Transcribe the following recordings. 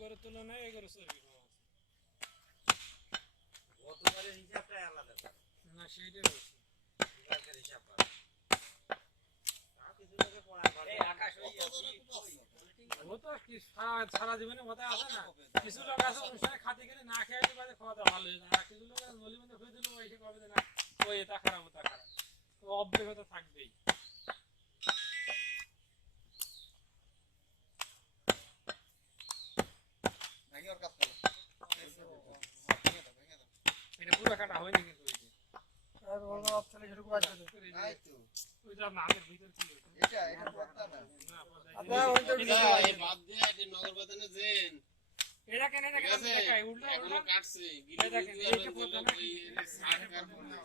গরুর তুলনায় এই গরু চর্বি কম আছে। গতবারের হিসাবটাই আলাদা। না সেইটাই বলছি। এবারকার হিসাব ভালো। তাও কিছু লোকে পড়ায় ভালো। এই আকাশ হই ও তো কি সারা জীবনে মাথায় আসে না। কিছু লোক আছে অনুষ্ঠানে খাতে গেলে না খেয়ে বাদে খাওয়া দাওয়া ভালো হয়ে যায়। আর কিছু লোক নলি মধ্যে হয়ে দিল ওই কবে না ওই এটা খারাপ ওটা খারাপ। তো অব্যাহত থাকবেই। এটা পুরো কাটা হয়নি কিন্তু ওই যে। আর ওর বাপ ছেলে সেরকম আছে তো। নাই তো। ওইটা নামের ভিতর কি ওইটা? এটা পড়তা না। না আপনারা ওইটা এই বাদ দিয়ে এই নগর বাজারে যেন এটা কেন দেখাই উল্টো এখনো কাটছে এই দেখেন এইটা পড়তে না সরকার বলে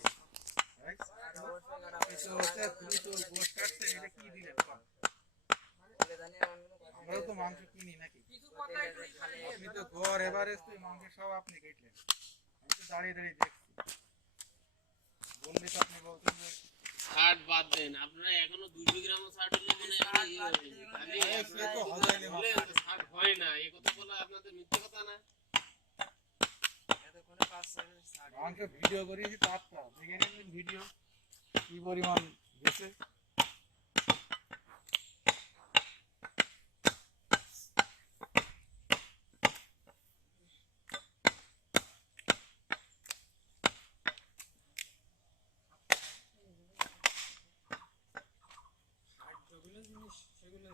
কিছু হচ্ছে তুমি তো গোশ কাটছে এটা কি দিলেন কম? আমরাও তো মাংস কিনি নাকি? আপনি তো ঘর এভারেজ তো মাংস সব আপনি কেটলেন। আমি তো দাঁড়িয়ে দাঁড়িয়ে দেখছি। বললে তো আপনি বলতেন যে ছাড় বাদ দেন আপনারা এখনো 200 গ্রাম ছাড় হলে মানে খালি সে তো হজাইলে বলে ছাড় হয় না এই কথা বলা আপনাদের মিথ্যে কথা না মাংস ভিডিও করিয়েছি তো আপটা দেখে নিলেন ভিডিও কি পরিমাণ গেছে। যেগুলো জিনিস সেগুলো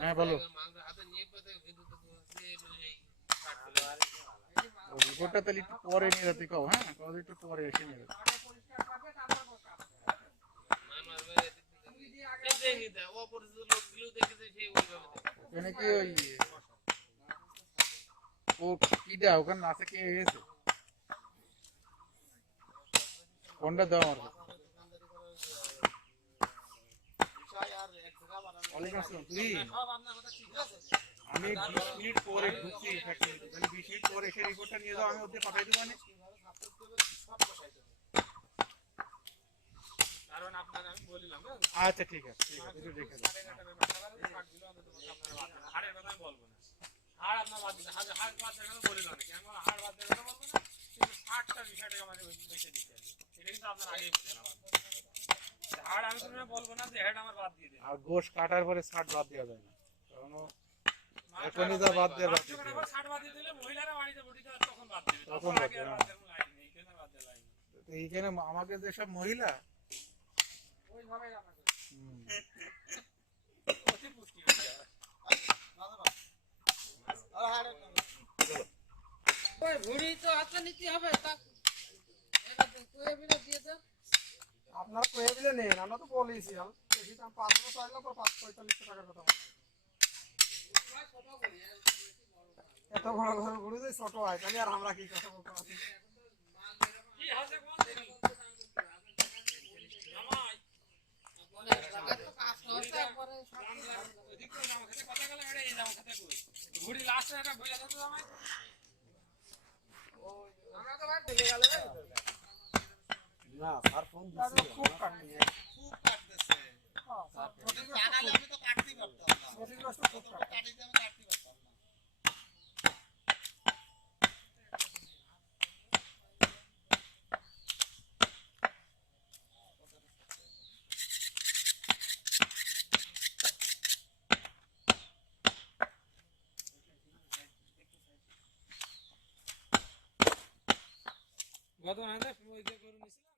হ্যাঁ বলো রিপোর্টটা তাহলে একটু পরে নিয়ে যেতে কও। হ্যাঁ একটু পরে এসে নিয়ে যেতে। এখানে কি ওই ও কিটা ওখানে নাচে কে এসেছে কোনটা দাও আমার ওয়ালাইকুম আসসালাম। তুই আমি 20 মিনিট পরে ঢুকছি ফ্যাক্টরিতে তাহলে 20 মিনিট পরে এসে রিপোর্টটা নিয়ে যাও আমি ওদের পাঠাই দেবো মানে কারণ আপনার আমি বলিলাম আচ্ছা ঠিক আছে একটু দেখে দাও। হাড়ের কথা আমি বলবো না হাড় আপনার বাদ দিতে হাড় বাদ দেওয়ার কথা বলিলাম না কেন হাড় বাদ দেওয়ার কথা বলবো না কিন্তু 60টা বিষয়টাকে আমাদের বেঁচে দিতে হবে এটা কিন্তু আপনার আগেই বুঝলেন হাড় আমি কোনো বলবো না যে হেড আমার বাদ দিয়ে দেন আর গোশ কাটার পরে 60 বাদ দেওয়া যায় না কারণ এখনই যা বাদ দেওয়া বাদ দিতে হবে। 60 বাদ দিয়ে দিলে মহিলারা বাড়িতে বডি তখন বাদ দেবে তখন বাদ দেবে, বাদ দেবে লাইন নেই কেন বাদ দেবে লাইন তো এইখানে আমাকে যেসব মহিলা ওইভাবে রান্না করে হুম, অতি পুষ্টি হয়ে যায় ওই ভুড়ি তো হাতে নিতে হবে তা এটা তো কয়ে বিলে দিয়ে দাও আপনারা কয়ে দিলে নেন আমরা তো বলেছি বেশি দাম 500 চাইলে পর 45 টাকার কথা বলে। এত বড় ঘর ঘুরে যে ছোট হয় তাহলে আর আমরা কি কথা বলতে পারি। কি হাসে কোন দিন জামাই বলে জায়গা তো কাজ হচ্ছে পরে ওদিক করে জামা খেতে কথা গেল এটা এই জামা খেতে কই ঘুড়ি লাস্টে একটা বইলা দিত জামাই আমরা তো ভাই চলে গেল না আর ফোন দিছি খুব কাটনি খুব কাটতেছে কাটালে আমি তো কাটতেই পারতাম না ক্ষতিগ্রস্ত খুব কাটে। কাটিতে আমি কাটতেই পারতাম না। গত না ওই যে করে নিছিলাম